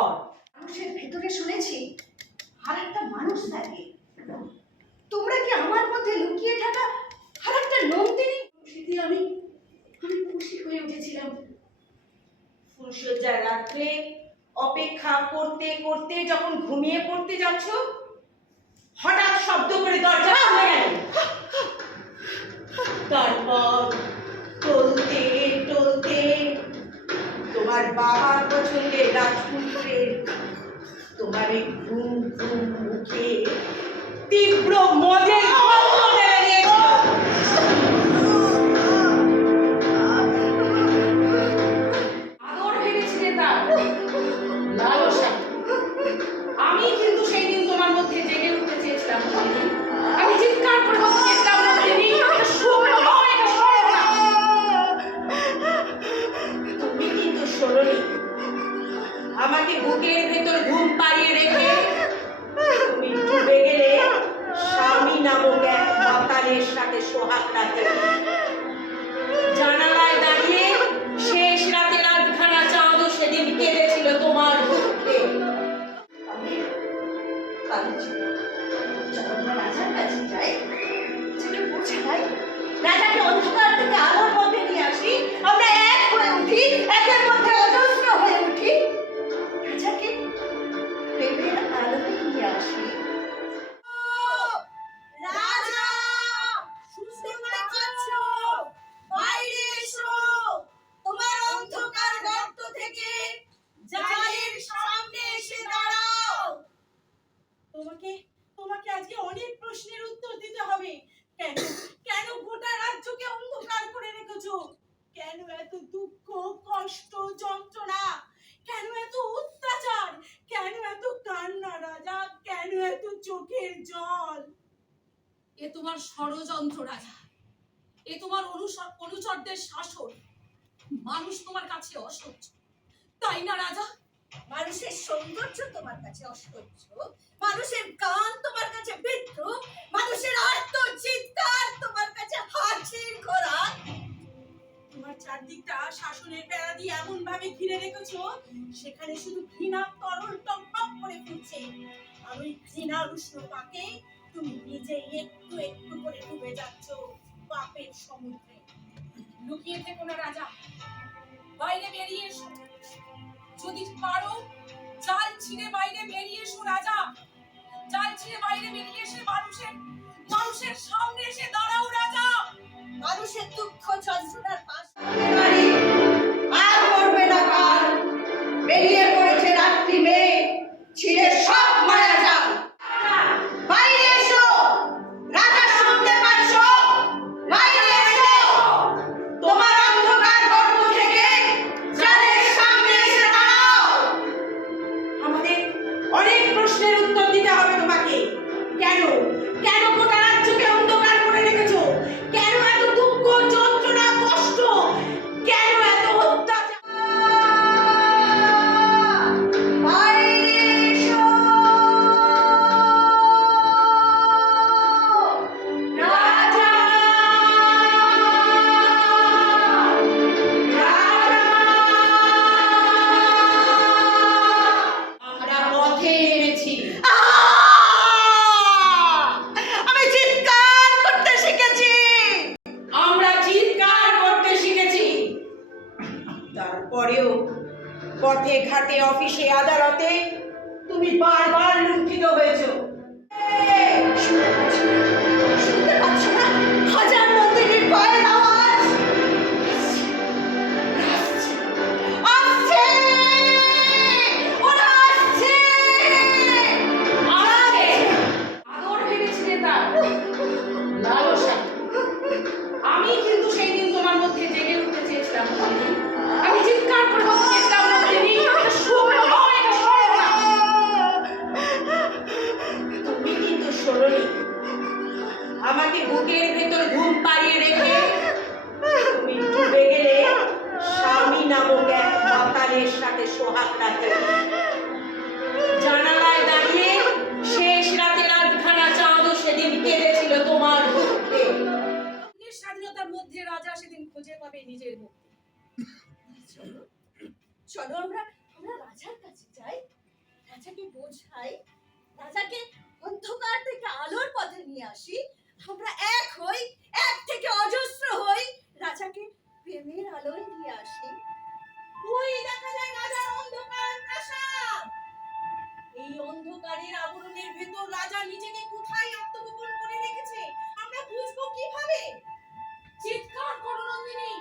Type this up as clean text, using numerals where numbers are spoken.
পর। মানুষের ভেতরে শুনেছি আর একটা মানুষ থাকে। তোমরা কি আমার মধ্যে লুকিয়ে থাকা আর একটা নন্দিনী সেটি আমি খুশি হয়ে উঠেছিলাম। ফুলশয্যার রাত্রে অপেক্ষা করতে করতে যখন ঘুমিয়ে পড়তে যাচ্ছ, হঠাৎ শব্দ করে দরজা খুলে গেল। তারপর টলতে টলতে তোমার বাবার পছন্দের রাজপুত্রের তোমার এই ঘুম ঘুম মুখে তীব্র মদের আদর ভেবেছিলে তার লালসা। আমি কিন্তু সেই দিন তোমার মধ্যে জেগে উঠতে চেয়েছিলাম। আমি চিৎকার করে বলতে চেয়েছিলাম, তুমি কিন্তু শোনোনি। আমাকে বুকের ভেতর ঘুম পাড়িয়ে রেখে তুমি ডুবে গেলে স্বামী নামক এক মাতালের সাথে সোহাগ রাতে। জানালায় দাঁড়িয়ে শেষ রাতের আধখানা চাঁদও সেদিন কেঁদেছিল তোমার দুঃখে। যখন রাজার কাছে যাই, যেটা বোঝাই রাজাকে অন্ধকার থেকে আলোর মধ্যে নিয়ে আসি, আমরা এক হয়ে উঠি, একের মধ্যে অজস্র হয়ে উঠি, রাজাকে প্রেমের আলোয় নিয়ে আসি। রাজা, শুনতে পাচ্ছ? বাইরে এসো। তোমার অন্ধকার গর্ত থেকে জালের সামনে এসে দাঁড়াও। তোমাকে আজকে অনেক প্রশ্নের উত্তর দিতে হবে। কেন কেন গোটা রাজ্যকে অন্ধকার করে রেখেছো? কেন এত দুঃখ, কষ্ট, যন্ত্রণা? কেন এত অত্যাচার? কেন এত কান্না রাজা? কেন এত চোখের জল? এ তোমার ষড়যন্ত্র রাজা, এ তোমার অনুচরদের শাসন। মানুষ তোমার কাছে অসহ্য, তাই না রাজা? মানুষের সৌন্দর্য তোমার কাছে অসহ্য, মানুষের গান তোমার কাছে বিদ্রুপ, মানুষের আর্তচিৎকার তোমার কাছে হাসির খোরাক। তোমার চারদিকটা শাসনের বেড়া দিয়ে এমন ভাবে ঘিরে রেখেছো, সেখানে শুধু ঘৃণা তরল টকবক করে ফুটছে। আর ওই ঘৃণার উষ্ণ পাকে তুমি নিজেই একটু একটু করে ডুবে যাচ্ছ পাপের সমুদ্রে। লুকিয়ে থেকো না রাজা, বাইরে বেরিয়ে এসো। যদি পারো জাল ছিঁড়ে বাইরে বেরিয়ে এসো রাজা। জাল ছিঁড়ে বাইরে বেরিয়ে এসে মানুষের সামনে এসে দাঁড়াও রাজা। মানুষের দুঃখ যন্ত্রণার পাশে আর করবে না কাল। বেরিয়ে পড়েছে রাত্রি মেয়ে, ছিঁড়ে সব মায়া যাও। বাইরে এসো রাজা, শুনতে পাচ্ছ? বাইরে এসো। তোমার অন্ধকার গর্ত থেকে জালের সামনে এসে দাঁড়াও। আমাদের অনেক প্রশ্নের উত্তর দিতে হবে তোমাকে। কেন কেন গোটা রাজ্যকে অন্ধকার করে রেখেছো? কেন এত দুঃখ, যন্ত্রণা, কষ্ট? কেন এত অত্যাচার? বাইরে এসো। রাজা, আমরা পথে নেমেছি। আমি চিৎকার করতে শিখেছি। আমরা চিৎকার করতে শিখেছি। তারপরেও পথে ঘাটে, অফিসে, আদালতে তুমি বারবার লুণ্ঠিত হয়েছো। শুনতে পাচ্ছ না? হাজার নন্দিনীর পায়ের আওয়াজ আসছে। ওরা আসছে। আদর ভেবেছিলে তার লালসা। আমি কিন্তু সেই দিন তোমার মধ্যে জেগে উঠতে চেয়েছিলাম। আমি চিৎকার করে বলতে চেয়েছিলাম, তুমি কিন্তু শোনোনি। আমাকে বুকের ভেতর ঘুম পাড়িয়ে রেখে বোঝাই, রাজাকে অন্ধকার থেকে আলোর পথে নিয়ে আসি, আমরা এক হই, এক থেকে অজস্র হই, রাজাকে প্রেমের আলোয় নিয়ে আসি। ওই দেখা যায় রাজার অন্ধকার প্রাসাদ। এই অন্ধকারের আবরণের ভেতর রাজা নিজেকে কোথায় আত্মগোপন করে রেখেছে আমরা বুঝবো কিভাবে? চিৎকার করো নন্দিনী,